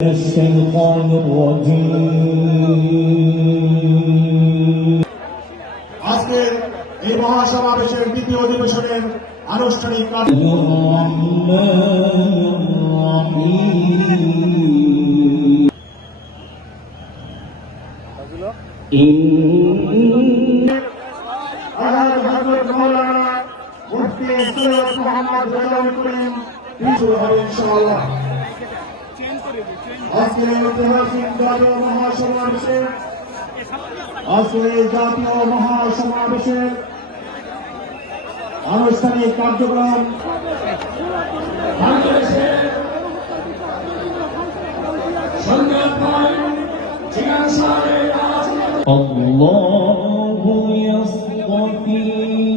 الشيطان الرجيم আজকের এই মহাসমাবেশের দ্বিতীয় অধিবেশনের আনুষ্ঠানিক আজকের ঐতিহাসিক জাতীয় মহাসমাবেশের আনুষ্ঠানিক কার্যক্রম الله يصطفي